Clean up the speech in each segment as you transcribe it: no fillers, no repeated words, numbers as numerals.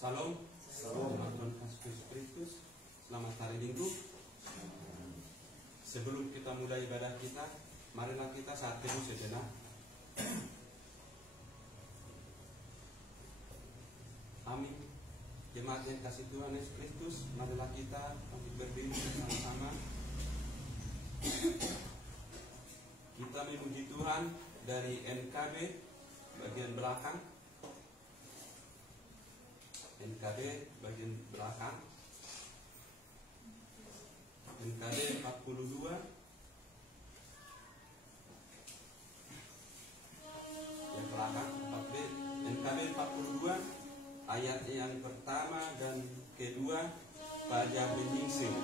Salam, selamat Tuhan Yesus Kristus. Selamat hari Minggu. Sebelum kita mulai ibadah kita, marilah kita saat teduh sejenak. Amin. Jemaat yang kasih Tuhan Yesus Kristus, marilah kita berdiri bersama-sama. Kita memuji Tuhan dari NKB bagian belakang. NKB bagian belakang. NKB 42. Yang belakang 4B. NKB 42 ayat yang pertama dan kedua Fajar Benyingsing.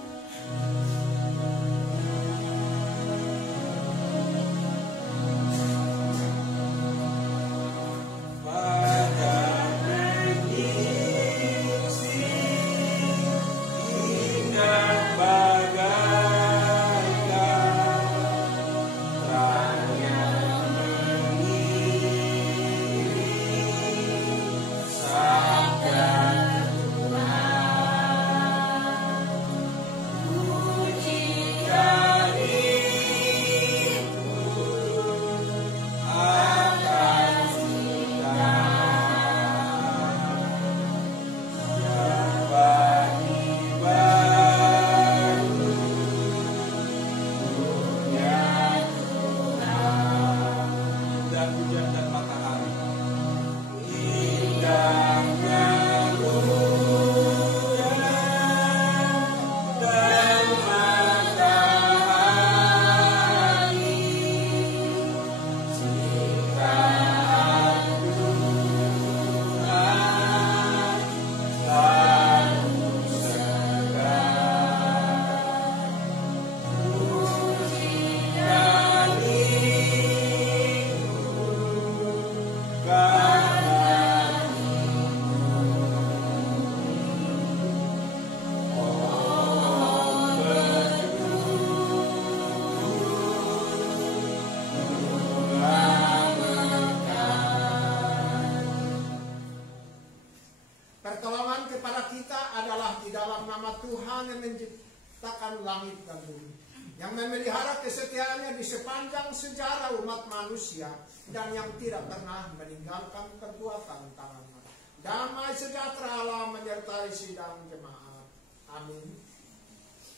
Pertolongan kepada kita adalah di dalam nama Tuhan yang menciptakan langit dan bumi, yang memelihara kesetiaannya di sepanjang sejarah umat manusia, dan yang tidak pernah meninggalkan perbuatan tangannya. Damai sejahtera Allah menyertai sidang jemaat. Amin.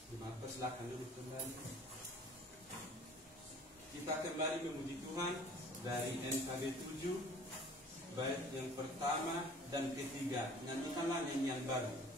Jemaat persilakan duduk kembali. Kita kembali memuji Tuhan dari NKB 7 bait yang pertama dan ketiga. Nyanyikanlah nyanyian baru.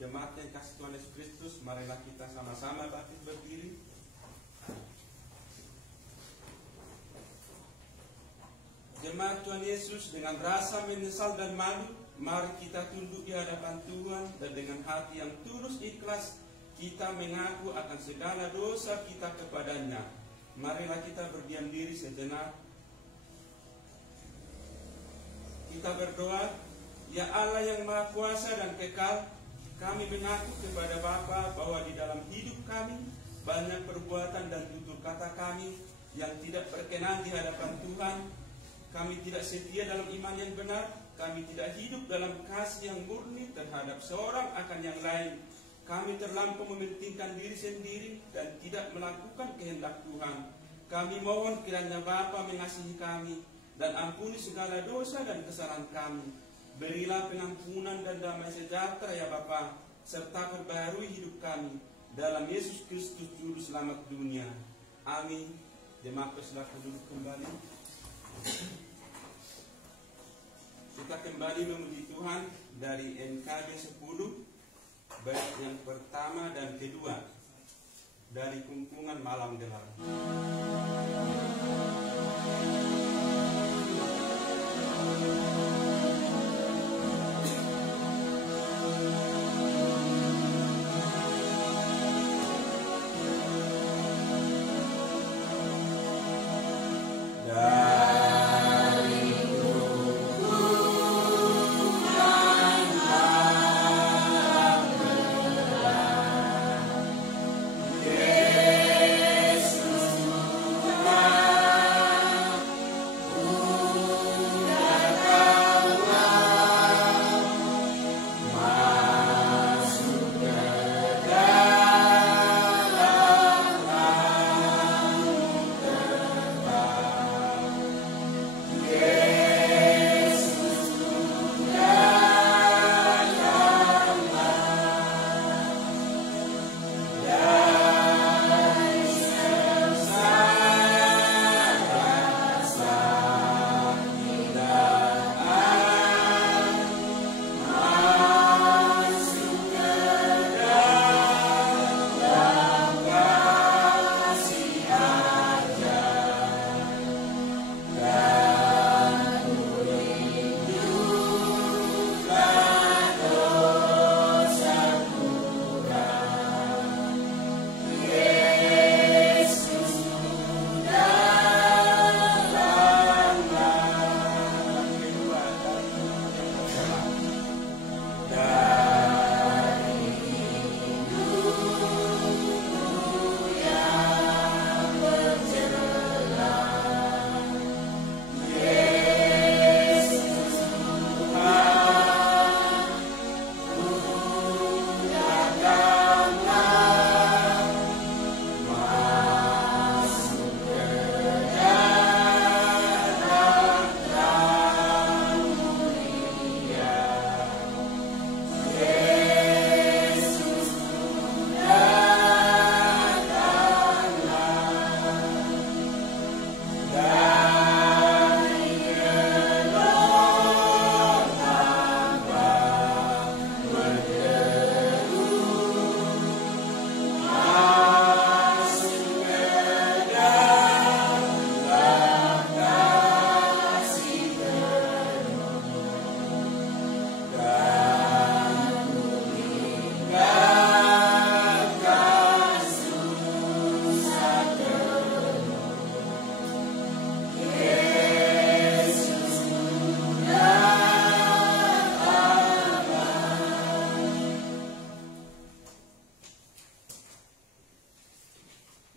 Jemaat yang kasih Tuhan Yesus Kristus, marilah kita sama-sama bangkit berdiri. Jemaat Tuhan Yesus, dengan rasa menyesal dan malu, mari kita tunduk di hadapan Tuhan, dan dengan hati yang tulus ikhlas kita mengaku akan segala dosa kita kepadanya. Marilah kita berdiam diri sejenak. kita berdoa, ya Allah yang Maha Kuasa dan kekal, kami mengaku kepada Bapa bahwa di dalam hidup kami banyak perbuatan dan tutur kata kami yang tidak berkenan di hadapan Tuhan. Kami tidak setia dalam iman yang benar, kami tidak hidup dalam kasih yang murni terhadap seorang akan yang lain. Kami terlampau mementingkan diri sendiri dan tidak melakukan kehendak Tuhan. Kami mohon kiranya Bapa mengasihi kami dan ampuni segala dosa dan kesalahan kami. Berilah pengampunan dan damai sejahtera ya Bapa, serta perbaharui hidup kami dalam Yesus Kristus Juru Selamat dunia. Amin. Jemaat silakan duduk kembali. Kita kembali memuji Tuhan dari NKB 10 bait yang pertama dan kedua dari kumpulan Malam Gelap.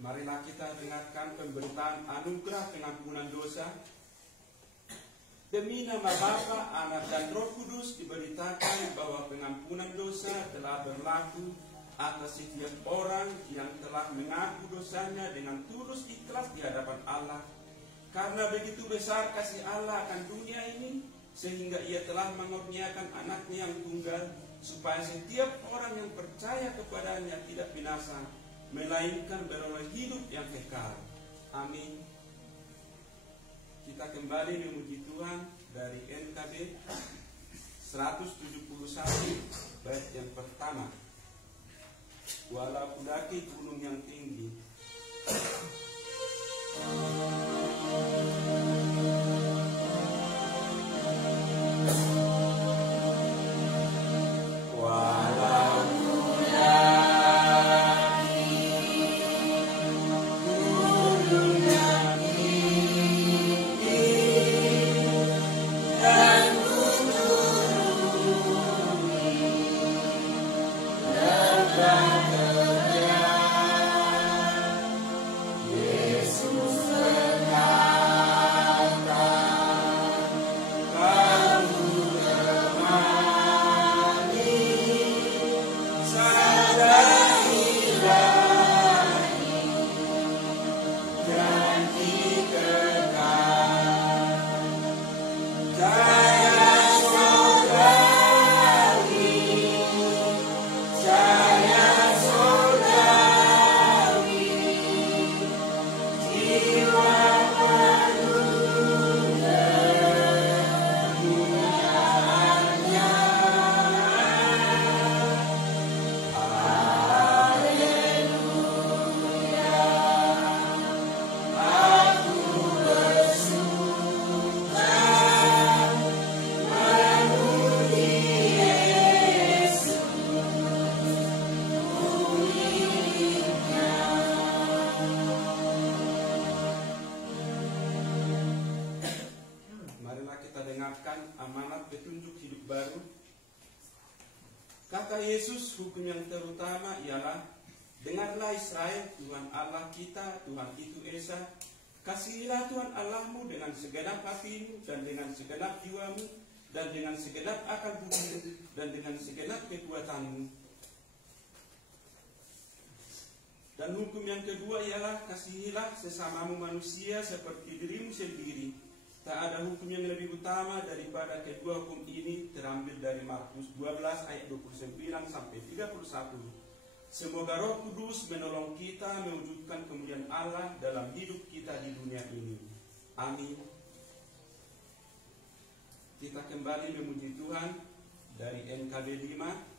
Marilah kita dengarkan pemberitaan anugerah pengampunan dosa. Demi nama Bapa, Anak dan Roh Kudus diberitakan bahwa pengampunan dosa telah berlaku atas setiap orang yang telah mengaku dosanya dengan tulus ikhlas di hadapan Allah. Karena begitu besar kasih Allah akan dunia ini, sehingga Ia telah mengurniakan anaknya yang tunggal, supaya setiap orang yang percaya kepadanya tidak binasa, melainkan beroleh hidup yang kekal. Amin. Kita kembali memuji Tuhan dari NKB 171 bait yang pertama. Walau kudaki gunung yang tinggi, Dan mendengarkan amanat petunjuk hidup baru. Kata Yesus, hukum yang terutama ialah, dengarlah Israel, Tuhan Allah kita, Tuhan itu Esa. Kasihilah Tuhan Allahmu dengan segenap hatimu dan dengan segenap jiwamu dan dengan segenap akal budimu dan dengan segenap kekuatanmu. Dan hukum yang kedua ialah, kasihilah sesamamu manusia seperti dirimu sendiri. Tak ada hukum yang lebih utama daripada kedua hukum ini, terambil dari Markus 12 ayat 29 sampai 31. Semoga Roh Kudus menolong kita mewujudkan kemuliaan Allah dalam hidup kita di dunia ini. Amin. Kita kembali memuji Tuhan dari NKB 5.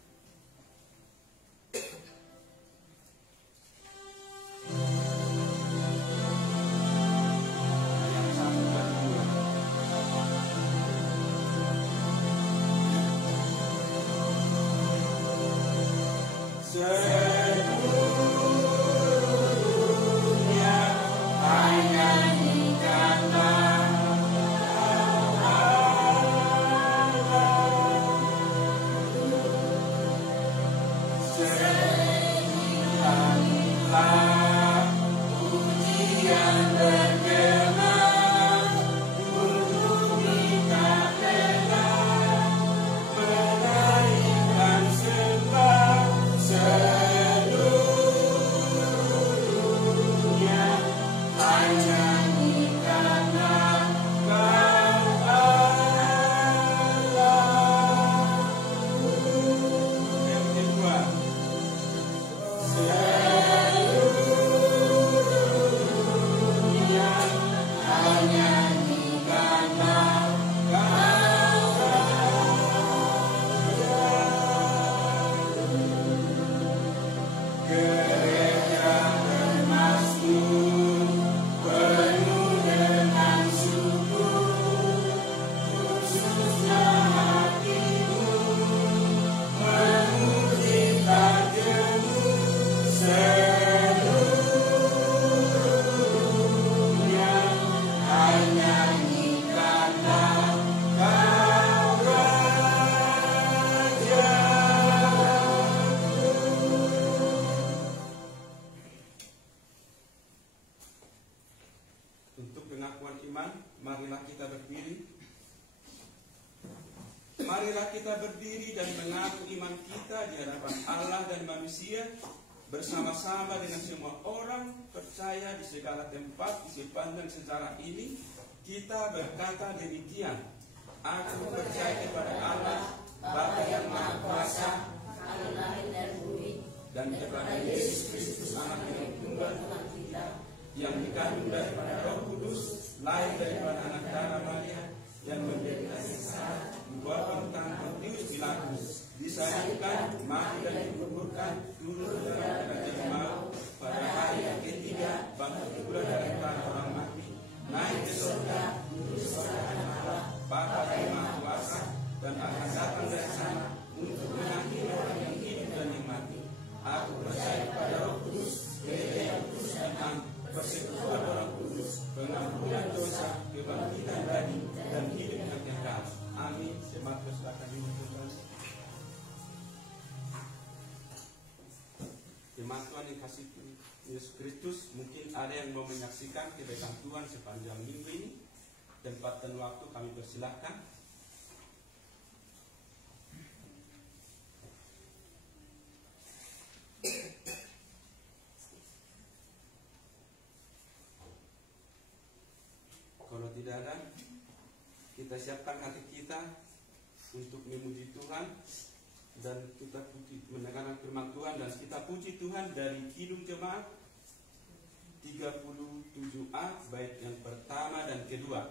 Marilah kita berdiri dan mengaku iman kita di hadapan Allah dan manusia bersama-sama dengan semua orang percaya di segala tempat di sepanjang sejarah ini. Kita berkata demikian: Aku percaya kepada Allah, Bapa yang Maha Kuasa, Allah lahir dari bumi, dan kepada Yesus Kristus Anak yang tunggal Tuhan kita, yang dikandung daripada Roh Kudus, lahir daripada anak darah Maria, yang menderita sengsara, dibuat tentang Pontius Pilatus, disalibkan, mati dan dikuburkan, turun ke dalam kerajaan maut, pada hari yang ketiga bangkit pula dari antara orang mati, naik ke surga, duduk di sebelah Allah, Bapa yang Maha Kuasa, dan akan datang dari sana untuk menghakimi orang yang hidup dan yang mati. Aku percaya pada Roh Kudus, gereja yang kudus dan am, persekutuan orang kudus, pengampunan dosa, kebangkitan dari dan hidup yang kekal. Amin. Jemaat silakan dimuliakan. Jemaat Tuhan yang kasih Yesus Kristus, mungkin ada yang mau menyaksikan kebaikan Tuhan sepanjang minggu ini. Tempat dan waktu kami persilahkan. Kalau tidak ada, kita siapkan hati kita untuk memuji Tuhan dan kita puji, mendengarkan firman Tuhan, dan kita puji Tuhan dari Kidung Jemaat 37A bait yang pertama dan kedua.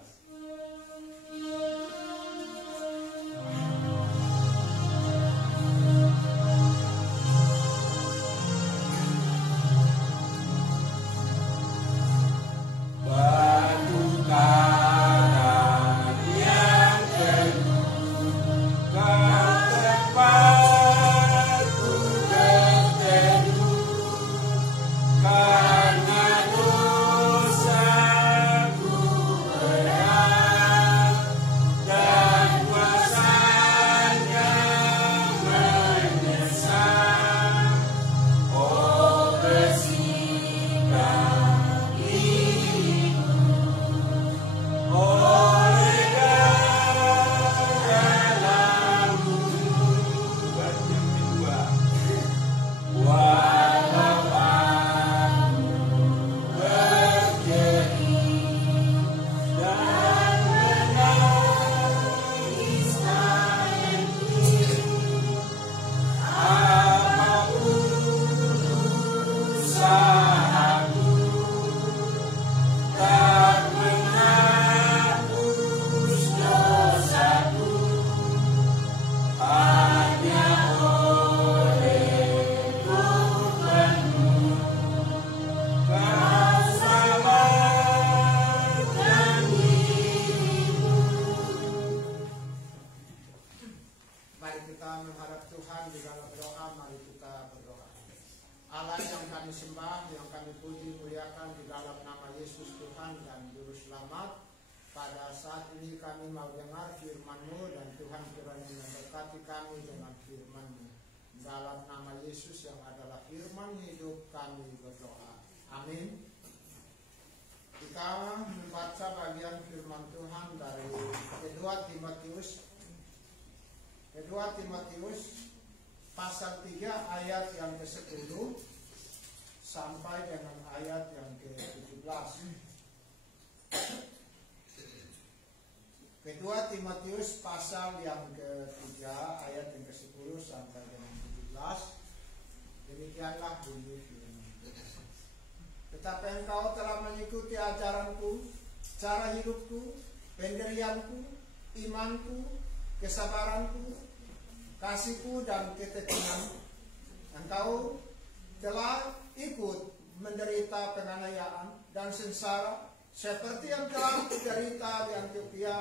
kita menghadap Tuhan di dalam doa, mari kita berdoa. Allah yang kami sembah, yang kami puji, muliakan di dalam nama Yesus Tuhan dan Juru Selamat. Pada saat ini kami mau dengar firman-Mu dan Tuhan kiranya memberkati kami dengan firman-Mu. Dalam nama Yesus yang adalah firman hidup kami berdoa. Amin. Kita membaca bagian firman Tuhan dari kedua Timotius pasal 3 ayat yang ke-10 sampai dengan ayat yang ke-17. Kedua Timotius pasal yang ke-3 ayat yang ke-10 sampai dengan 17. Demikianlah bunyi firman. Tetapi engkau telah mengikuti ajaranku, cara hidupku, pendirianku, imanku, kesabaranku, kasihku dan ketekunanku. Engkau telah ikut menderita penganiayaan dan sengsara seperti yang telah kuderita di Antioquia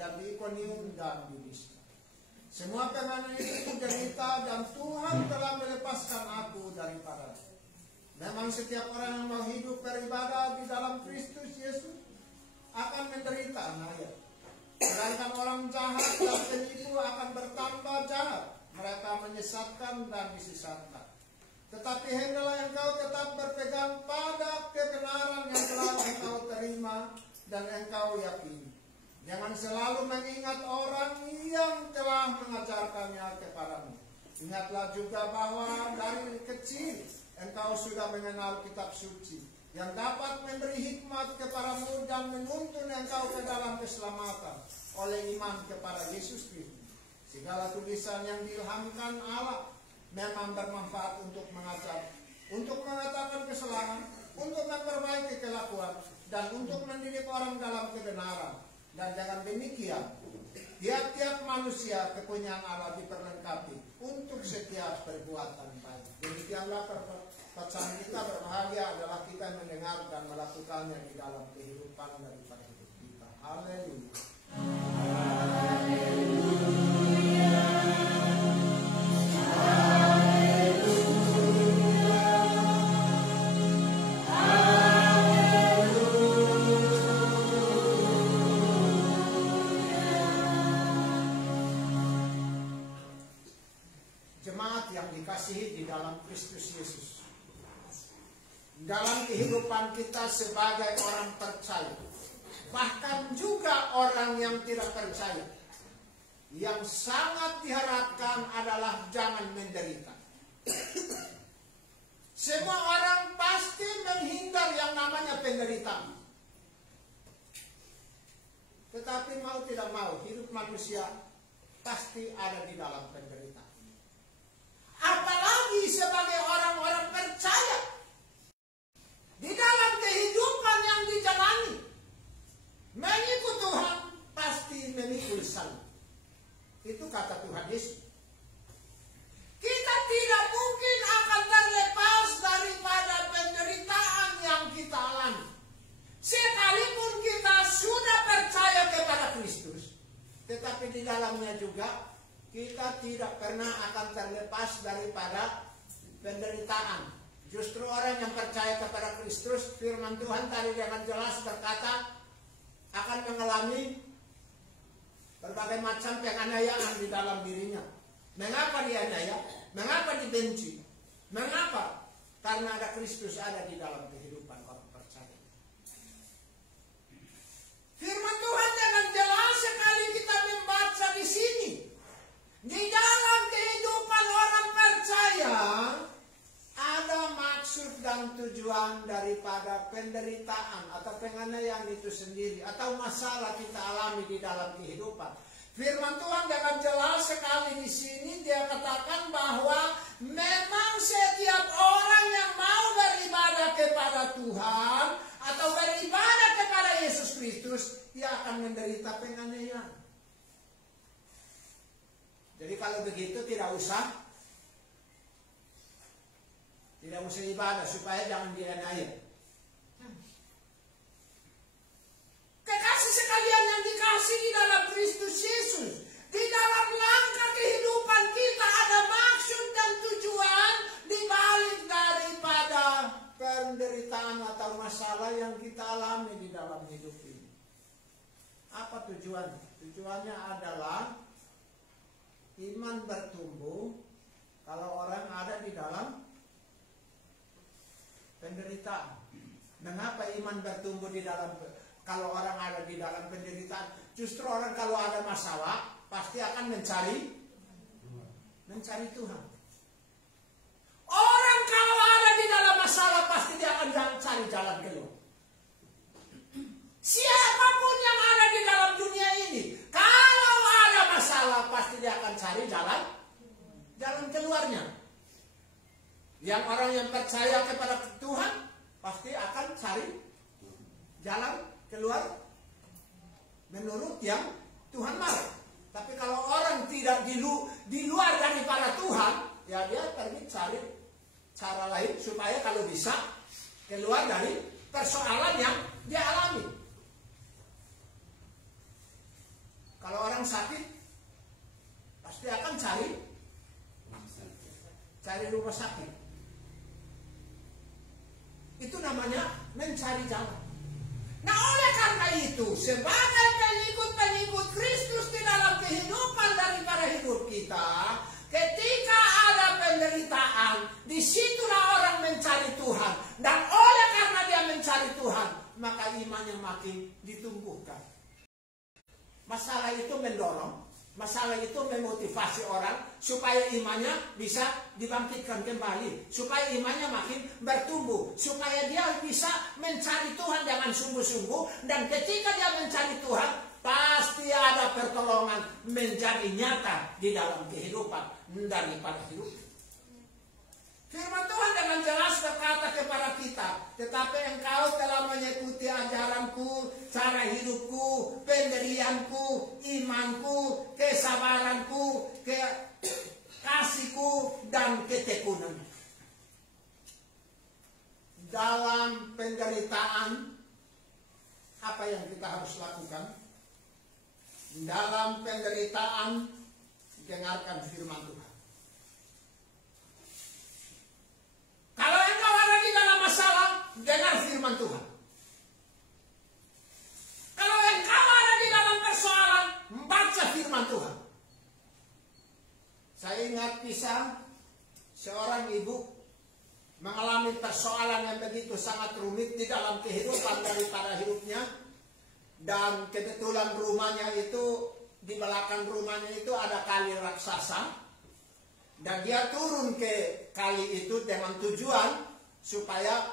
dan di Iconium dan di Listra. Semua penganiayaan itu kuderita dan Tuhan telah melepaskan aku daripadanya. Memang setiap orang yang mau hidup beribadah di dalam Kristus Yesus akan menderita aniaya. Sedangkan orang jahat dan penipu akan bertambah jahat. Mereka menyesatkan dan disesatkan. Tetapi hendaklah engkau tetap berpegang pada kebenaran yang telah engkau terima dan engkau yakini. Jangan selalu mengingat orang yang telah mengajarkannya kepadamu. Ingatlah juga bahwa dari kecil engkau sudah mengenal kitab suci yang dapat memberi hikmat kepadamu dan menuntun engkau ke dalam keselamatan oleh iman kepada Yesus Kristus. Segala tulisan yang diilhamkan Allah memang bermanfaat untuk mengajar, untuk mengatakan kesalahan, untuk memperbaiki kelakuan, dan untuk mendidik orang dalam kebenaran. Dan dengan demikian, tiap-tiap manusia kepunyaan Allah diperlengkapi untuk setiap perbuatan baik. Demikianlah pesan kita berbahagia adalah kita mendengar dan melakukannya di dalam kehidupan daripada hidup kita. Haleluya. Jemaat yang dikasihi di dalam Kristus Yesus, dalam kehidupan kita sebagai orang percaya, bahkan juga orang yang tidak percaya, yang sangat diharapkan adalah jangan menderita. Semua orang pasti menghindar yang namanya penderitaan. Tetapi mau tidak mau, hidup manusia pasti ada di dalam penderitaan. Apalagi sebagai orang-orang percaya, di dalam kehidupan yang dijalani, mengikut Tuhan pasti memikul salib. Itu kata Tuhan Yesus. Kita tidak mungkin akan terlepas daripada penderitaan yang kita alami. Sekalipun kita sudah percaya kepada Kristus, tetapi di dalamnya juga kita tidak pernah akan terlepas daripada penderitaan. Justru orang yang percaya kepada Kristus, firman Tuhan tadi dengan jelas berkata, akan mengalami berbagai macam penganiayaan di dalam dirinya. Mengapa dianiaya? Mengapa dibenci? Mengapa? Karena ada Kristus ada di dalam kehidupan orang percaya. Firman Tuhan dengan jelas sekali kita membaca di sini. Di dalam kehidupan orang percaya ada maksud dan tujuan daripada penderitaan atau penganiayaan itu sendiri atau masalah kita alami di dalam kehidupan. Firman Tuhan dengan jelas sekali di sini dia katakan bahwa memang setiap orang yang mau beribadah kepada Tuhan atau beribadah kepada Yesus Kristus, dia akan menderita penganiayaan. Jadi kalau begitu tidak usah ibadah supaya jangan dianiaya. Kekasih sekalian yang dikasih di dalam Kristus Yesus, di dalam langkah kehidupan kita hidup ini. Apa tujuannya? Tujuannya adalah iman bertumbuh kalau orang ada di dalam penderitaan. Mengapa iman bertumbuh kalau orang ada di dalam penderitaan? Justru orang kalau ada masalah pasti akan mencari Tuhan. Orang kalau ada di dalam masalah pasti dia akan cari jalan keluar. Siapapun yang ada di dalam dunia ini, kalau ada masalah pasti dia akan cari jalan keluarnya. Yang orang yang percaya kepada Tuhan pasti akan cari jalan keluar menurut yang Tuhan mau. Tapi kalau orang tidak di luar daripada Tuhan, ya dia pergi cari cara lain supaya kalau bisa keluar dari persoalan yang dia alami. Kalau orang sakit pasti akan cari rumah sakit. Itu namanya mencari jalan. Nah, oleh karena itu, sebagai pengikut Kristus di dalam kehidupan daripada hidup kita, ketika ada penderitaan, disitulah orang mencari Tuhan. Dan oleh karena dia mencari Tuhan, maka imannya makin ditumbuhkan. Masalah itu mendorong, masalah itu memotivasi orang supaya imannya bisa dibangkitkan kembali, supaya imannya makin bertumbuh, supaya dia bisa mencari Tuhan dengan sungguh-sungguh. Dan ketika dia mencari Tuhan, pasti ada pertolongan menjadi nyata di dalam kehidupan daripada hidup. Firman Tuhan dengan jelas berkata kepada kita, tetapi engkau telah mengikuti ajaranku, cara hidupku, pendirianku, imanku, kesabaranku, kasihku, dan ketekunanku. Dalam penderitaan, apa yang kita harus lakukan? Dalam penderitaan, dengarkan firman Tuhan. Kalau engkau ada di dalam masalah, dengar firman Tuhan. Kalau engkau ada di dalam persoalan, baca firman Tuhan. Saya ingat kisah seorang ibu mengalami persoalan yang begitu sangat rumit di dalam kehidupan daripada hidupnya. Dan kebetulan rumahnya itu, di belakang rumahnya itu ada kali raksasa. Dan dia turun ke kali itu dengan tujuan supaya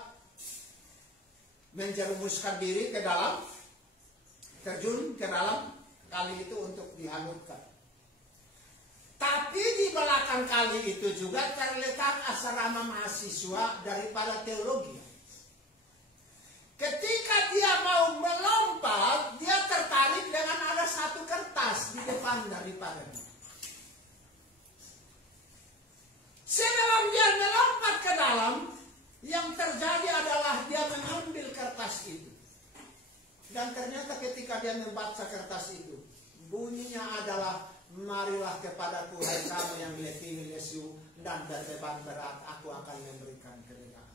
menjerumuskan diri ke dalam, terjun ke dalam kali itu untuk dihanyutkan. Tapi di belakang kali itu juga terletak asrama mahasiswa daripada teologi. Ketika dia mau melompat, dia tertarik dengan ada satu kertas di depan daripadanya. Sebelum dia melompat ke dalam, yang terjadi adalah dia mengambil kertas itu. Dan ternyata ketika dia membaca kertas itu, bunyinya adalah, marilah kepadaku hai kamu yang letih lesu dan berbeban berat, aku akan memberikan kelegaan.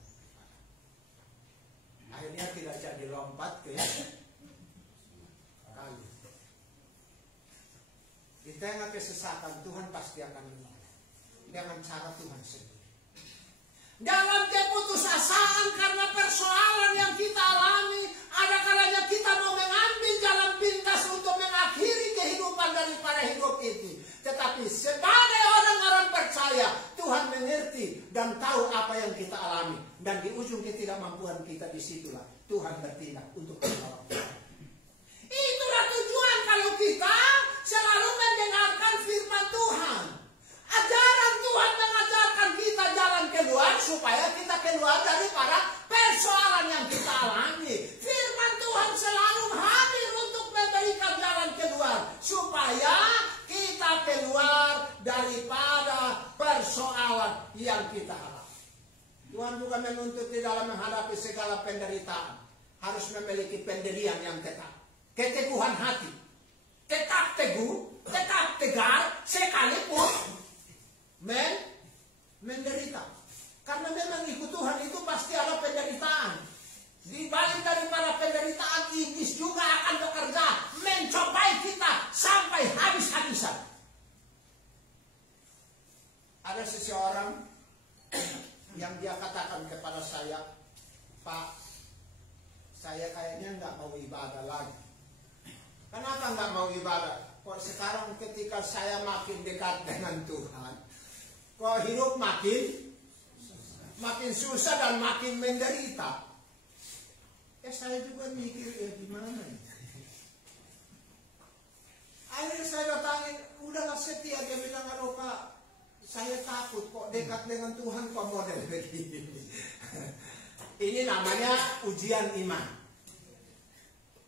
Akhirnya tidak jadi lompat ke kali. Di tengah kesesakan, Tuhan pasti akan menolong dengan cara Tuhan sendiri. Dalam keputusasaan karena persoalan yang kita alami, ada kalanya kita mau mengambil jalan pintas untuk mengakhiri kehidupan daripada hidup itu. Tetapi sebagai orang-orang percaya, Tuhan mengerti dan tahu apa yang kita alami. Dan di ujung ketidakmampuan kita, disitulah Tuhan bertindak untuk menolong. Itulah tujuan kalau kita selalu mendengarkan firman Tuhan. Ajaran Tuhan mengajarkan kita jalan keluar supaya kita keluar daripada persoalan yang kita alami. Firman Tuhan selalu hadir untuk memberikan jalan keluar supaya kita keluar daripada persoalan yang kita alami. Tuhan juga menuntut di dalam menghadapi segala penderitaan harus memiliki pendirian yang tetap, keteguhan hati, tetap teguh, tetap tegar sekalipun menderita. Karena memang ikut Tuhan itu pasti ada penderitaan. Di balik daripada penderitaan, iblis Ada seseorang yang dia katakan kepada saya, Pak, saya kayaknya nggak mau ibadah lagi. Kenapa nggak mau ibadah? Kok sekarang ketika saya makin dekat dengan Tuhan, kok hidup makin susah dan makin menderita. Saya juga mikir, gimana ya? Akhirnya saya datangin, udahlah setia. Dia bilang, aduh Pak, saya takut kok dekat dengan Tuhan kok model begini. Ini namanya ujian iman.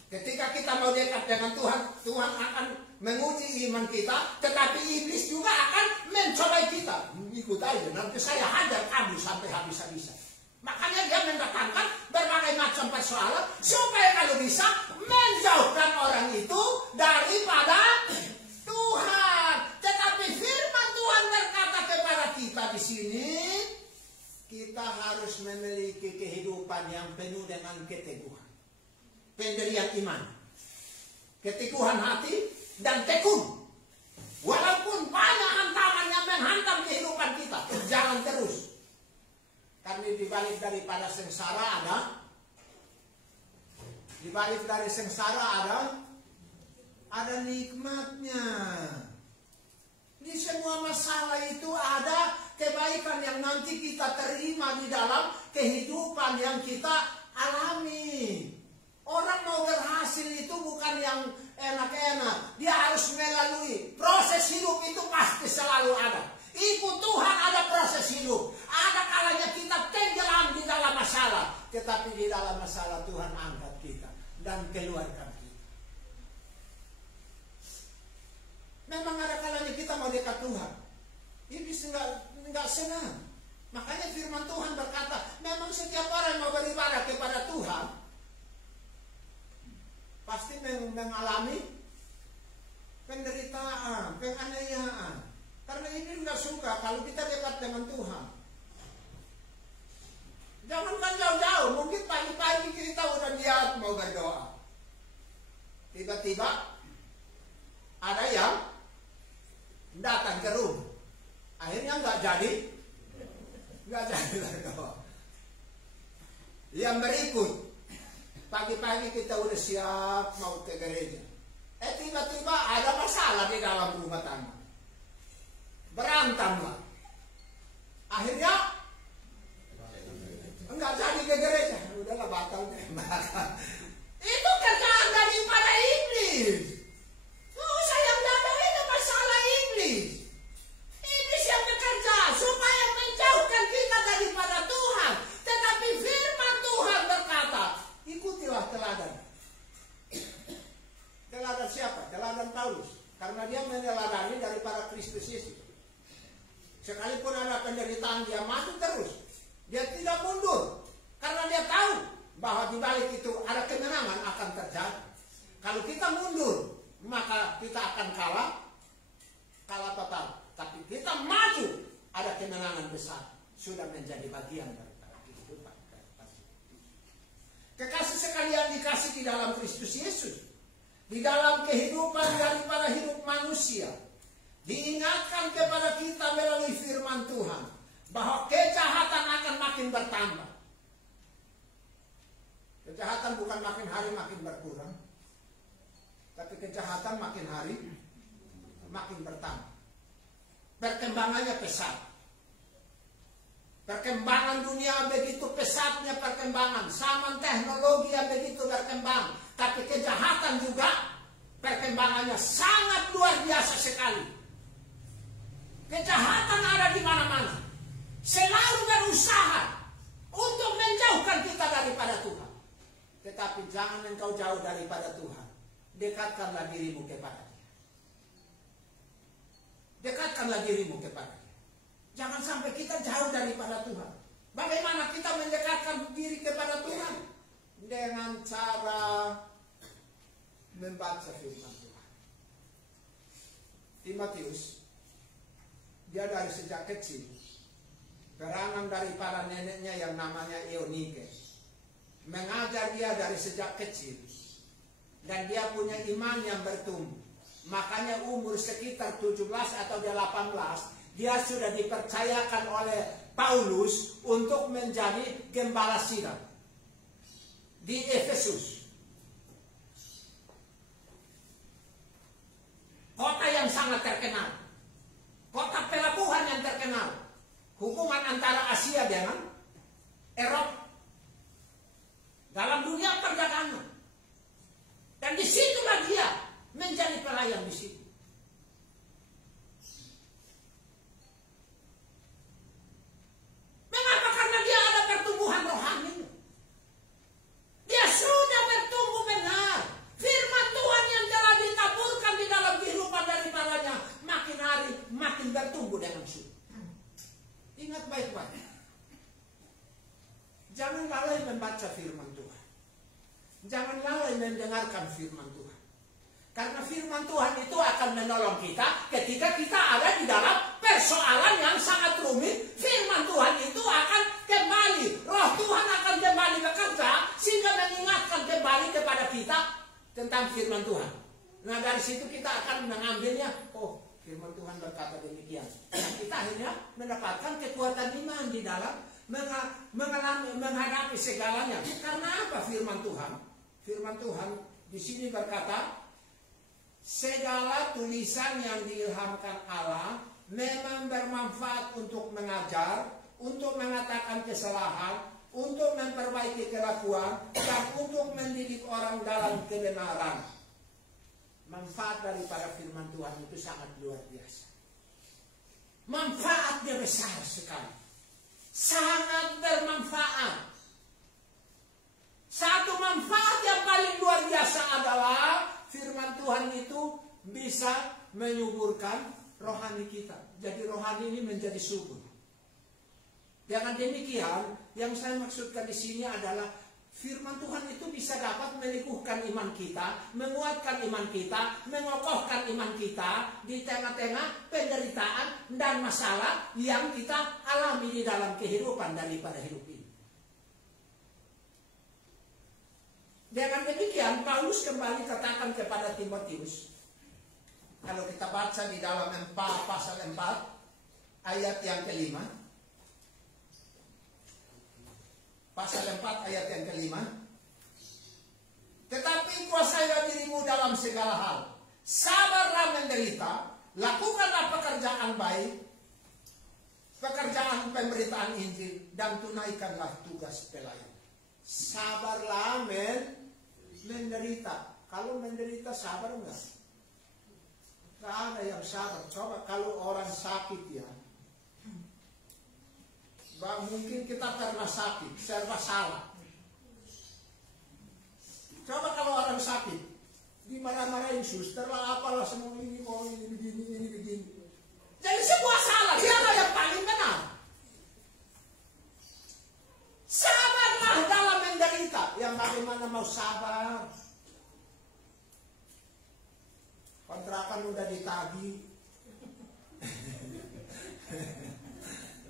Ketika kita mau dekat dengan Tuhan, Tuhan akan menguji iman kita, tetapi iblis juga akan mencobai kita. Ikut aja, nanti saya hajar kamu sampai habis-habisan. Makanya dia mendatangkan berbagai macam persoalan supaya kalau bisa menjauhkan orang itu daripada Tuhan. Tetapi firman Tuhan berkata kepada kita di sini, kita harus memiliki kehidupan yang penuh dengan keteguhan, pendirian iman, keteguhan hati dan tekun. Walaupun banyak hantaman yang menghantam kehidupan kita, jangan terus. Karena di balik daripada sengsara ada nikmatnya. Di semua masalah itu ada kebaikan yang nanti kita terima di dalam kehidupan yang kita alami. Orang mau berhasil itu bukan yang enak-enak. Dia harus melalui proses hidup, itu pasti selalu ada. Ikut Tuhan ada proses hidup. Ada kalanya kita tenggelam di dalam masalah. Tetapi di dalam masalah Tuhan angkat kita dan keluarkan kita. Memang ada kalanya kita mau dekat Tuhan. Iblis enggak senang. Makanya firman Tuhan berkata, memang setiap orang yang mau beribadah kepada Tuhan pasti mengalami penderitaan, penganiayaan. Karena ini nggak suka kalau kita dekat dengan Tuhan. Jangankan jauh-jauh, mungkin pagi-pagi kita udah niat mau berdoa. Tiba-tiba ada yang datang ke rumah. Akhirnya nggak jadi berdoa. Yang berikut, pagi-pagi kita udah siap mau ke gereja. Tiba-tiba ada masalah di dalam rumah tangga. Berantamlah. Akhirnya enggak jadi ke gereja. Udahlah, batal deh. Itu kerjaan daripada iblis. Saya datang itu masalah iblis. Iblis yang bekerja supaya menjauhkan kita daripada Tuhan. Tetapi firman Tuhan berkata, ikutilah teladan. Teladan siapa? Teladan Paulus. Karena dia meneladani daripada Kristus Yesus. Sekalipun ada penderitaan, dia maju terus. Dia tidak mundur. Karena dia tahu bahwa di balik itu ada kemenangan akan terjadi. Kalau kita mundur, maka kita akan kalah total. Tapi kita maju, ada kemenangan besar. Sudah menjadi bagian daripada kehidupan. Kekasih sekalian dikasih di dalam Kristus Yesus. Di dalam kehidupan daripada hidup manusia. Diingatkan kepada kita melalui firman Tuhan bahwa kejahatan akan makin bertambah. Kejahatan bukan makin hari makin berkurang, tapi kejahatan makin hari makin bertambah. Perkembangannya pesat. Perkembangan dunia begitu pesatnya perkembangan. Zaman teknologi yang begitu berkembang, tapi kejahatan juga perkembangannya sangat luar biasa sekali. Kejahatan ada di mana-mana. Selalu berusaha untuk menjauhkan kita daripada Tuhan. Tetapi jangan engkau jauh daripada Tuhan. Dekatkanlah dirimu kepada Dia. Dekatkanlah dirimu kepada Dia. Jangan sampai kita jauh daripada Tuhan. Bagaimana kita mendekatkan diri kepada Tuhan? Dengan cara membaca firman Tuhan. Timotius, dia dari sejak kecil berangan daripada neneknya yang namanya Eunike. Mengajar dia dari sejak kecil. Dan dia punya iman yang bertumbuh. Makanya umur sekitar 17 atau 18, Dia sudah dipercayakan oleh Paulus untuk menjadi gembala sidang di Efesus. Kota yang sangat terkenal. Kota pelabuhan yang terkenal. Hubungan antara Asia dengan Eropa. Dalam dunia perdagangan. Dan disitulah dia menjadi pelayan di situ. Mengapa? Karena dia ada pertumbuhan rohani. Dia sudah bertumbuh benar. Firman Tuhan yang telah ditaburkan di dalam kehidupan daripadanya makin hari makin bertumbuh dengan subur. Ingat baik-baik. Jangan lalai membaca firman Tuhan. Jangan lalai mendengarkan firman Tuhan. Karena firman Tuhan itu akan menolong kita ketika kita ada di dalam persoalan yang sangat rumit. Firman Tuhan itu akan kembali. Roh Tuhan akan kembali bekerja sehingga mengingatkan kembali kepada kita tentang firman Tuhan. Nah, dari situ kita akan mengambilnya. Oh, firman Tuhan berkata demikian. Nah, kita akhirnya mendapatkan kekuatan iman di dalam menghadapi segalanya. Karena apa firman Tuhan? Firman Tuhan di sini berkata, segala tulisan yang diilhamkan Allah memang bermanfaat untuk mengajar, untuk mengatakan kesalahan, untuk memperbaiki kelakuan, dan untuk mendidik orang dalam kebenaran. Manfaat daripada firman Tuhan itu sangat luar biasa. Manfaatnya besar sekali. Sangat bermanfaat. Satu manfaat yang paling luar biasa adalah firman Tuhan itu bisa menyuburkan rohani kita. Jadi rohani ini menjadi subur. Dengan demikian, yang saya maksudkan di sini adalah firman Tuhan itu bisa dapat meneguhkan iman kita, menguatkan iman kita, mengokohkan iman kita di tengah-tengah penderitaan dan masalah yang kita alami di dalam kehidupan daripada hidup ini. Dengan demikian, Paulus kembali katakan kepada Timotius. Kalau kita baca di dalam pasal 4, ayat yang kelima. Pasal 4, ayat yang kelima. Tetapi kuasailah dirimu dalam segala hal. Sabarlah menderita. Lakukanlah pekerjaan baik. Pekerjaan pemberitaan Injil. Dan tunaikanlah tugas pelayan. Sabarlah menderita. Kalau menderita sabar enggak? Enggak ada yang sabar. Coba kalau orang sakit ya. Mungkin kita pernah sakit, serba salah. Coba kalau orang sakit, dimarah-marahin suster lah, apalah semua ini, mau ini begini, ini begini. Jadi semua salah, dialah yang paling benar. Sabarlah dalam menderita. Yang bagaimana mau sabar? Kontrakan udah ditagih.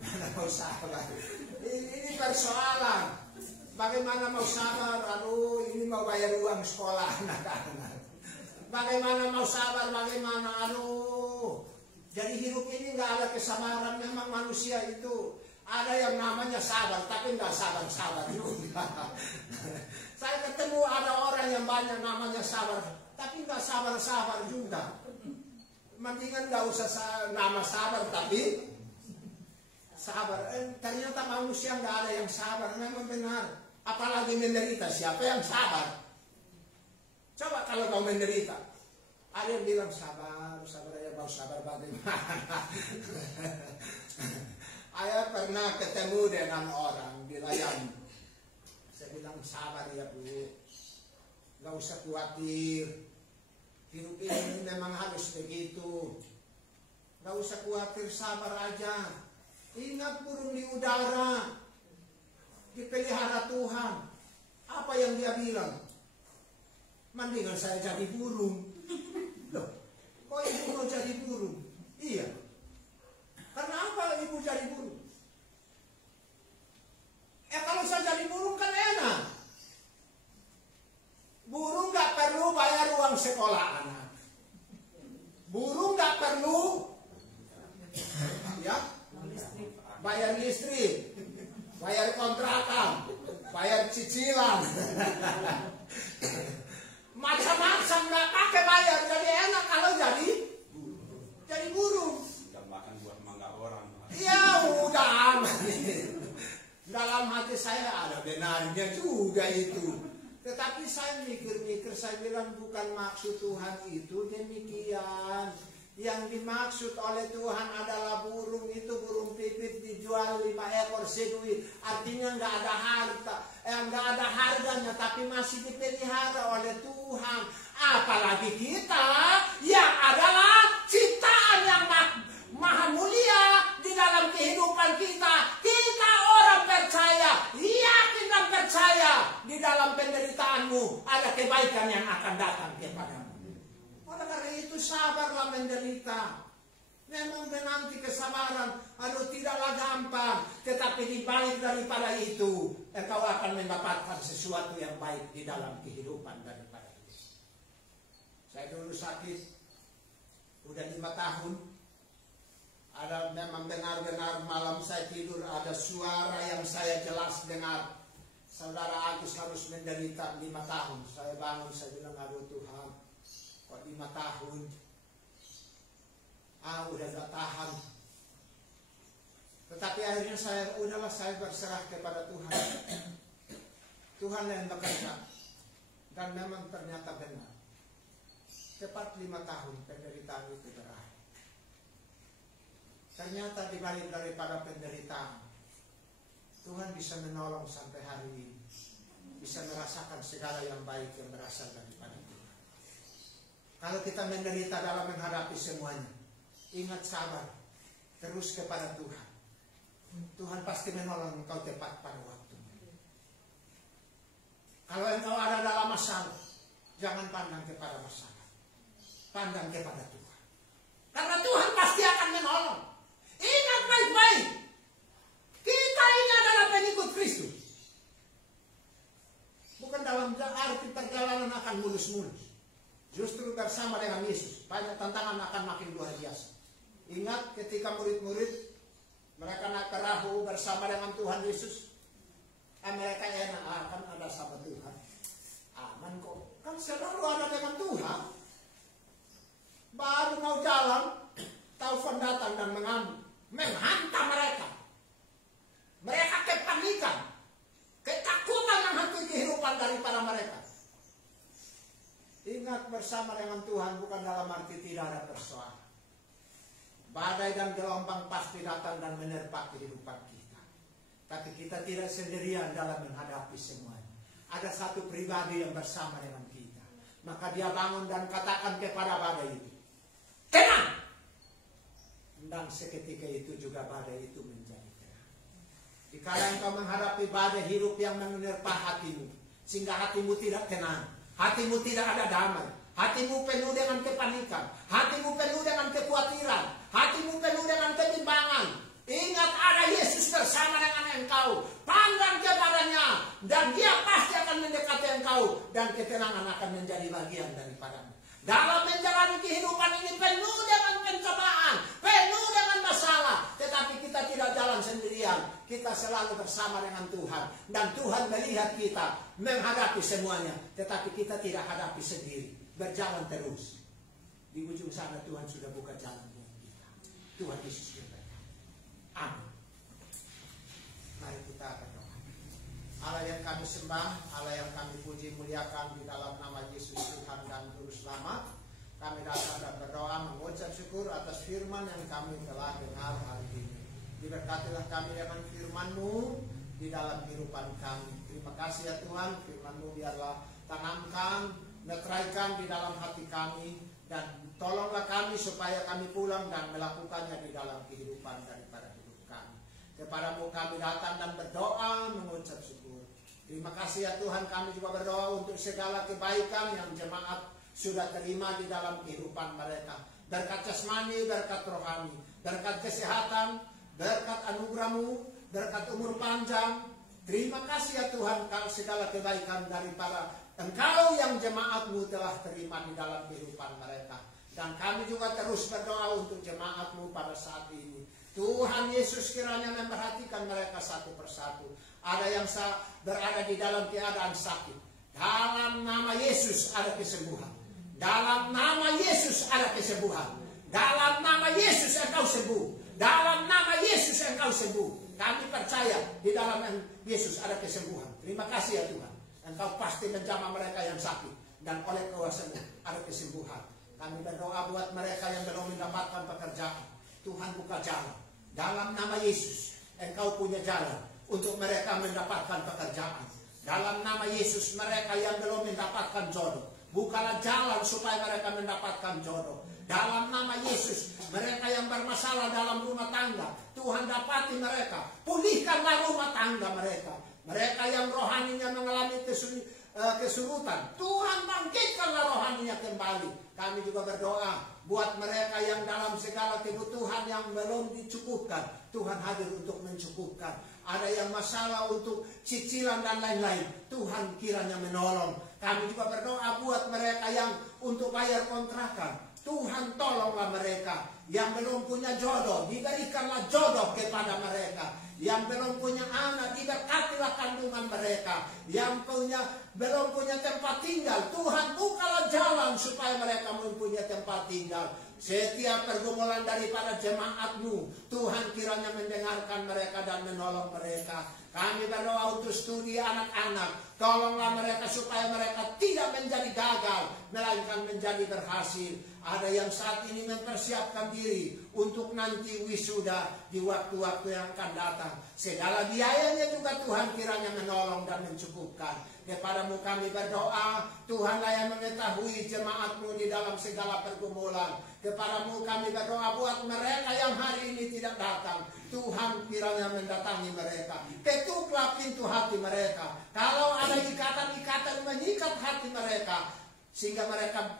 Mana mau sabar? Ini persoalan. Bagaimana mau sabar? Aduh, ini mau bayar uang sekolah anak-anak. Bagaimana mau sabar? Bagaimana? Aduh. Jadi hidup ini nggak ada kesabaran. Memang manusia itu ada yang namanya sabar, tapi nggak sabar-sabar juga. Saya ketemu ada orang yang banyak namanya sabar, tapi nggak sabar-sabar juga. Mendingan nggak usah nama sabar, tapi sabar. Ternyata manusia nggak ada yang sabar. Memang benar. Apalagi menderita. Siapa yang sabar? Coba kalau kau menderita. Ada yang bilang sabar, sabar ya, mau sabar bagaimana? Saya pernah ketemu dengan orang dilayani. Saya bilang sabar ya Bu. Nggak usah khawatir. Hidup ini memang harus begitu. Nggak usah khawatir, sabar aja. Ingat burung di udara, dipelihara Tuhan. Apa yang dia bilang? Mendingan saya jadi burung. Loh, kok ibu mau jadi burung? Iya. Karena apa ibu jadi burung? Kalau saya jadi burung kan enak. Burung gak perlu bayar uang sekolah anak. Burung gak perlu listrik, bayar kontrakan, bayar cicilan. Macam-macam nggak pakai bayar, jadi enak kalau jadi guru. Sudah makan buah mangga orang. Ya udah aman. Dalam hati saya ada benarnya juga itu. Tetapi saya mikir-mikir, saya bilang bukan maksud Tuhan itu demikian. Yang dimaksud oleh Tuhan adalah burung itu, burung pipit dijual 5 ekor seduit. Artinya nggak ada harta, nggak ada harganya, tapi masih dipelihara oleh Tuhan. Apalagi kita yang adalah ciptaan yang maha mulia di dalam kehidupan kita. Kita orang percaya, yakin dan percaya di dalam penderitaanmu ada kebaikan yang akan datang kepadamu. Oleh karena itu sabarlah menderita. Memang menanti kesabaran, tidaklah gampang. Tetapi di balik daripada itu, engkau akan mendapatkan sesuatu yang baik di dalam kehidupan daripada itu. Saya dulu sakit, udah 5 tahun. Ada memang benar-benar malam saya tidur ada suara yang saya jelas dengar. Saudara Agus harus menderita 5 tahun. Saya bangun, saya bilang, aduh Tuhan, kok 5 tahun? Udah gak tahan. Tetapi akhirnya saya berserah kepada Tuhan. Tuhan yang bekerja. Dan memang ternyata benar. Tepat 5 tahun penderitaan itu berakhir. Ternyata dibalik daripada penderitaan, Tuhan bisa menolong sampai hari ini. Bisa merasakan segala yang baik yang berasal daripada Tuhan. Kalau kita menderita dalam menghadapi semuanya, ingat sabar, terus kepada Tuhan. Tuhan pasti menolong engkau tepat pada waktunya. Kalau engkau ada dalam masalah, jangan pandang kepada masalah. Pandang kepada Tuhan. Karena Tuhan pasti akan menolong. Ingat baik-baik. Kita ini adalah pengikut Kristus. Bukan dalam arti perjalanan akan mulus-mulus. Justru bersama dengan Yesus, banyak tantangan akan makin luar biasa. Ingat ketika murid-murid mereka naik perahu bersama dengan Tuhan Yesus, mereka enak, kan ada sama Tuhan, aman kok, kan selalu ada dengan Tuhan. Baru mau jalan, taufan datang dan menghantam mereka. Mereka kepanikan, ketakutan menghantui kehidupan daripada mereka. Ingat bersama dengan Tuhan bukan dalam arti tidak ada persoalan. Badai dan gelombang pasti datang dan menerpa kehidupan kita. Tapi kita tidak sendirian dalam menghadapi semuanya. Ada satu pribadi yang bersama dengan kita. Maka dia bangun dan katakan kepada badai itu, tenang! Dan seketika itu juga badai itu menjadi tenang. Dikala engkau menghadapi badai hidup yang menerpa hatimu, sehingga hatimu tidak tenang, hatimu tidak ada damai, hatimu penuh dengan kepanikan, hatimu penuh dengan kekhawatiran, hatimu penuh dengan kebimbangan. Ingat ada Yesus bersama dengan engkau. Pandang kepadanya dan dia pasti akan mendekati engkau. Dan ketenangan akan menjadi bagian daripadamu. Dalam menjalani kehidupan ini penuh dengan pencobaan, penuh dengan masalah. Tetapi kita tidak jalan sendirian. Kita selalu bersama dengan Tuhan. Dan Tuhan melihat kita menghadapi semuanya. Tetapi kita tidak hadapi sendiri. Berjalan terus. Di ujung sana Tuhan sudah buka jalan buat kita. Tuhan Yesus berkata, amin. Mari kita berdoa. Allah yang kami sembah, Allah yang kami puji muliakan di dalam nama Yesus Tuhan dan Juru Selamat, kami datang dan berdoa mengucap syukur atas firman yang kami telah dengar hari ini. Diberkatilah kami dengan firman-Mu di dalam kehidupan kami. Terima kasih ya Tuhan, firman-Mu biarlah tanamkan, meteraikan di dalam hati kami, dan tolonglah kami supaya kami pulang dan melakukannya di dalam kehidupan daripada hidup kami. Kepadamu kami datang dan berdoa mengucap syukur. Terima kasih ya Tuhan, kami juga berdoa untuk segala kebaikan yang jemaat sudah terima di dalam kehidupan mereka. Berkat jasmani, berkat rohani, berkat kesehatan, berkat anugerah-Mu, berkat umur panjang. Terima kasih ya Tuhan, segala kebaikan daripada Engkau yang jemaat-Mu telah terima di dalam kehidupan mereka. Dan kami juga terus berdoa untuk jemaat-Mu pada saat ini. Tuhan Yesus kiranya memperhatikan mereka satu persatu. Ada yang berada di dalam keadaan sakit. Dalam nama Yesus ada kesembuhan. Dalam nama Yesus ada kesembuhan. Dalam nama Yesus engkau sembuh. Dalam nama Yesus engkau sembuh. Kami percaya di dalam Yesus ada kesembuhan. Terima kasih ya Tuhan. Engkau pasti menjamah mereka yang sakit. Dan oleh kuasa-Mu ada kesembuhan. Kami berdoa buat mereka yang belum mendapatkan pekerjaan. Tuhan buka jalan. Dalam nama Yesus, engkau punya jalan untuk mereka mendapatkan pekerjaan. Dalam nama Yesus, mereka yang belum mendapatkan jodoh, bukalah jalan supaya mereka mendapatkan jodoh. Dalam nama Yesus, mereka yang bermasalah dalam rumah tangga, Tuhan dapati mereka. Pulihkanlah rumah tangga mereka. Mereka yang rohaninya mengalami kesurutan, Tuhan bangkitkanlah rohaninya kembali. Kami juga berdoa buat mereka yang dalam segala kebutuhan yang belum dicukupkan, Tuhan hadir untuk mencukupkan. Ada yang masalah untuk cicilan dan lain-lain, Tuhan kiranya menolong. Kami juga berdoa buat mereka yang untuk bayar kontrakan, Tuhan tolonglah mereka. Yang belum punya jodoh, diberikanlah jodoh kepada mereka. Yang belum punya anak, diberkatilah kandungan mereka. Yang belum punya tempat tinggal, Tuhan bukalah jalan supaya mereka mempunyai tempat tinggal. Setiap pergumulan daripada jemaat-Mu, Tuhan kiranya mendengarkan mereka dan menolong mereka. Kami berdoa untuk studi anak-anak. Tolonglah mereka supaya mereka tidak menjadi gagal, melainkan menjadi berhasil. Ada yang saat ini mempersiapkan diri untuk nanti wisuda di waktu-waktu yang akan datang. Segala biayanya juga Tuhan kiranya menolong dan mencukupkan. Kepadamu kami berdoa, Tuhanlah yang mengetahui jemaat-Mu di dalam segala pergumulan. Kepadamu kami berdoa buat mereka yang hari ini tidak datang. Tuhan kiranya mendatangi mereka. Ketuklah pintu hati mereka. Kalau ada ikatan-ikatan mengikat hati mereka, sehingga mereka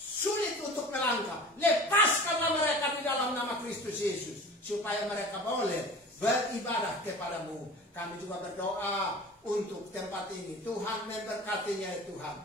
sulit untuk melangkah, lepaskanlah mereka di dalam nama Kristus Yesus, supaya mereka boleh beribadah kepadamu. Kami juga berdoa untuk tempat ini. Tuhan memberkatinya ya Tuhan.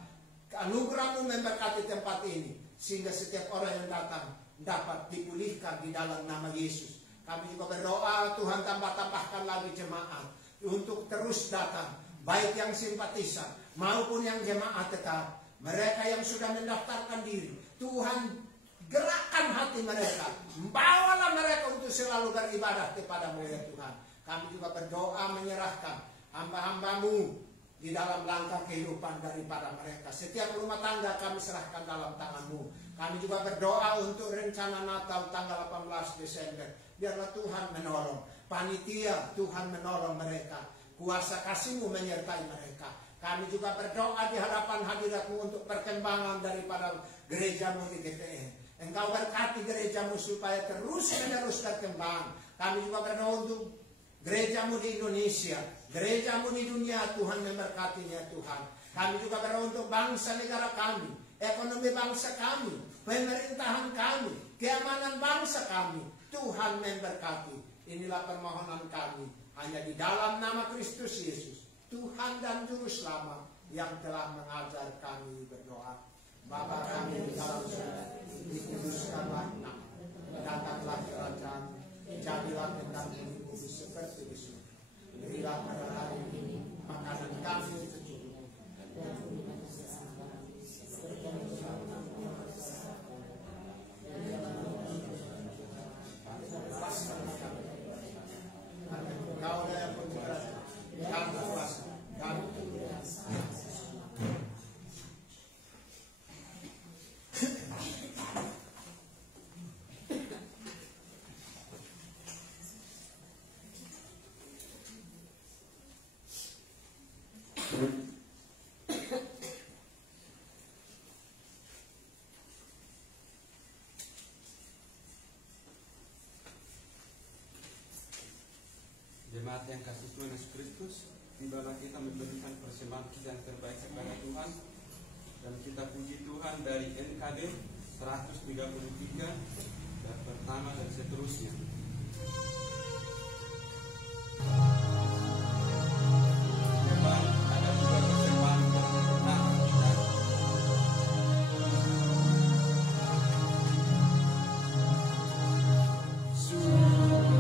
Anugerah-Mu memberkati tempat ini, sehingga setiap orang yang datang dapat dipulihkan di dalam nama Yesus. Kami juga berdoa Tuhan tambahkan lagi jemaat untuk terus datang, baik yang simpatisan maupun yang jemaat tetap. Mereka yang sudah mendaftarkan diri, Tuhan gerakkan hati mereka, bawalah mereka untuk selalu beribadah kepada-Mu ya Tuhan. Kami juga berdoa menyerahkan hamba-hamba-Mu di dalam langkah kehidupan daripada mereka. Setiap rumah tangga kami serahkan dalam tangan-Mu. Kami juga berdoa untuk rencana Natal tanggal 18 Desember. Biarlah Tuhan menolong. Panitia, Tuhan menolong mereka. Kuasa kasih-Mu menyertai mereka. Kami juga berdoa di hadapan hadirat-Mu untuk perkembangan daripada gereja-Mu di GPN. Engkau berkati gereja-Mu supaya terus-menerus berkembang. Kami juga berdoa untuk gereja-Mu di Indonesia, gereja-Mu di dunia. Tuhan memberkatinya Tuhan. Kami juga berdoa untuk bangsa negara kami, ekonomi bangsa kami, pemerintahan kami, keamanan bangsa kami. Tuhan memberkati. Inilah permohonan kami hanya di dalam nama Kristus Yesus, Tuhan dan Juru Selamat yang telah mengajar kami berdoa. Bapa kami di dalam surga, dikuduskanlah nama-Mu, datanglah kerajaan-Mu, jadilah kehendak-Mu seperti di surga. Berilah pada hari ini makanan kami secukupnya. Kau yang berkuasa, kami kuasa, kami Jemaat yang kasih Tuhan Yesus Kristus, tibalah kita memberikan persembahan kita yang terbaik kepada Tuhan, dan kita puji Tuhan dari NKD 133 dan pertama dan seterusnya. Depan ada juga persembahan perkenan kita. Sudah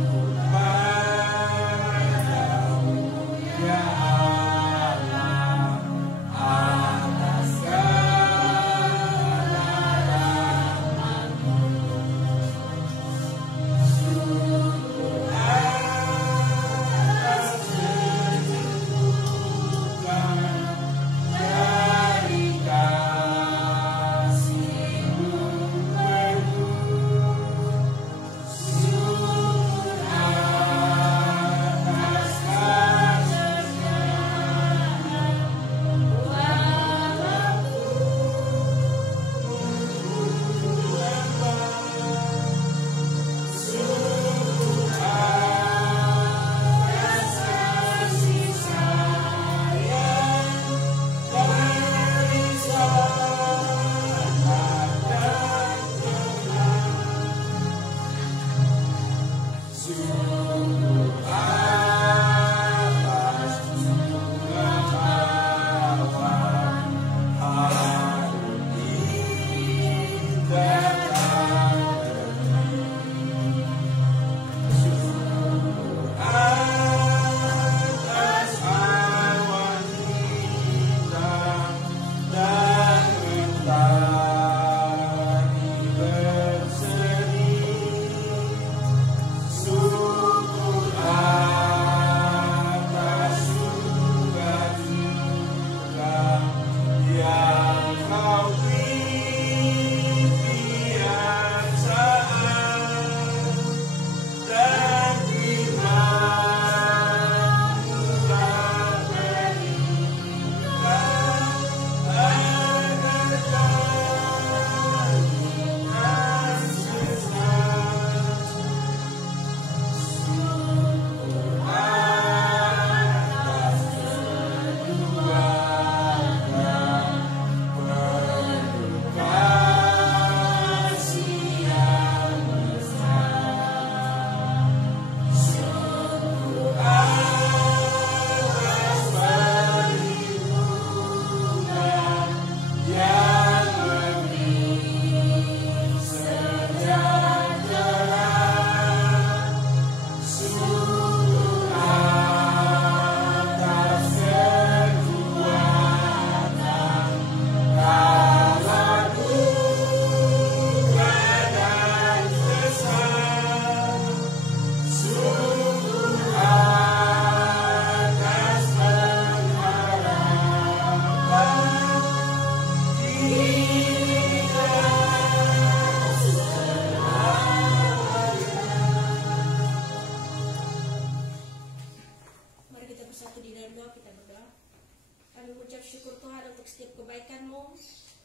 syukur Tuhan untuk setiap kebaikan-Mu.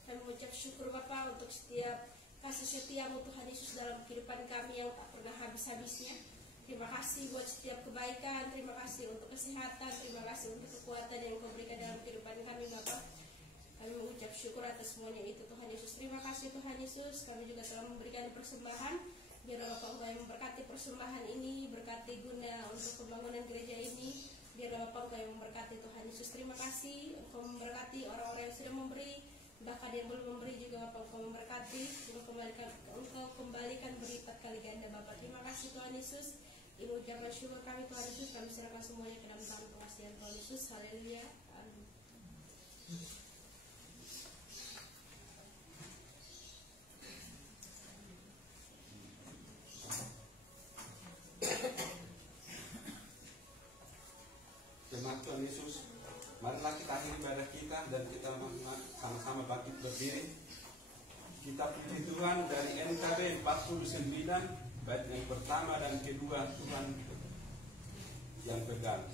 Kami mengucap syukur Bapa untuk setiap kasih setia-Mu Tuhan Yesus dalam kehidupan kami yang tak pernah habis-habisnya. Terima kasih buat setiap kebaikan, terima kasih untuk kesehatan, terima kasih untuk kekuatan yang Kau berikan dalam kehidupan kami Bapa. Kami mengucap syukur atas semuanya itu Tuhan Yesus. Terima kasih Tuhan Yesus, kami juga telah memberikan persembahan. Biar Bapak Engkau yang memberkati persembahan ini, berkati guna untuk pembangunan gereja ini. Biar Bapak Engkau yang memberkati Tuhan Yesus. Terima kasih Engkau memberkati orang-orang yang sudah memberi, bahkan yang belum memberi juga Bapak Engkau memberkati. Engkau kembalikan berlipat kali ganda Bapak. Terima kasih Tuhan Yesus. Ini ucapan syukur kami Tuhan Yesus, kami serahkan semuanya ke dalam tangan pengasihan Tuhan Yesus. Haleluya. Amin. Jemaat Tuhan Yesus, marilah kita akhiri ibadah kita dan kita sama-sama bangkit berdiri. Kita puji Tuhan dari NKB 49, bait yang pertama dan kedua, Tuhan yang pegang.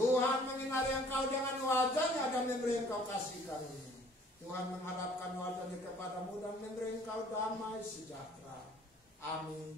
Tuhan mengingari engkau dengan wajahnya dan memberi engkau kasih karunia. Tuhan menghadapkan wajahnya kepadamu dan memberi engkau damai sejahtera. Amin.